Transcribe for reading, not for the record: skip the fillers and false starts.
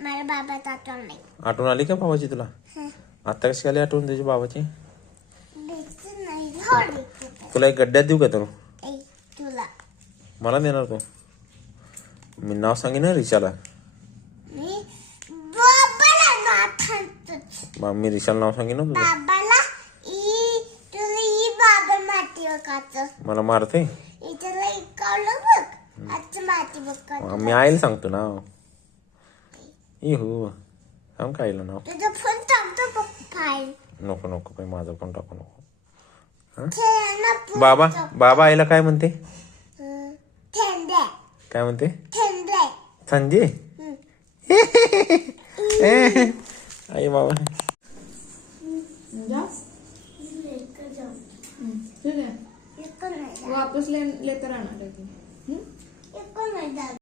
मला बाबाचा आठवण नाही. आठवण आली का बाबाची तुला? आता कशी आली आठवण त्याची बाबाची? तुला एक गड्ड्यात देऊ का तो? तुला मला देणार तू? मी नाव सांगेन ना रिशाला. मी रिशाला नाव सांगेन ना तुला. मला मारते. मी आईला सांगतो ना. इहू सांग का आईला नाव? नको नको काही माझा पण टाकू नको. बाबा बाबा आईला काय म्हणते? काय म्हणते? संजय. आई बाबा वापस लेकर आना.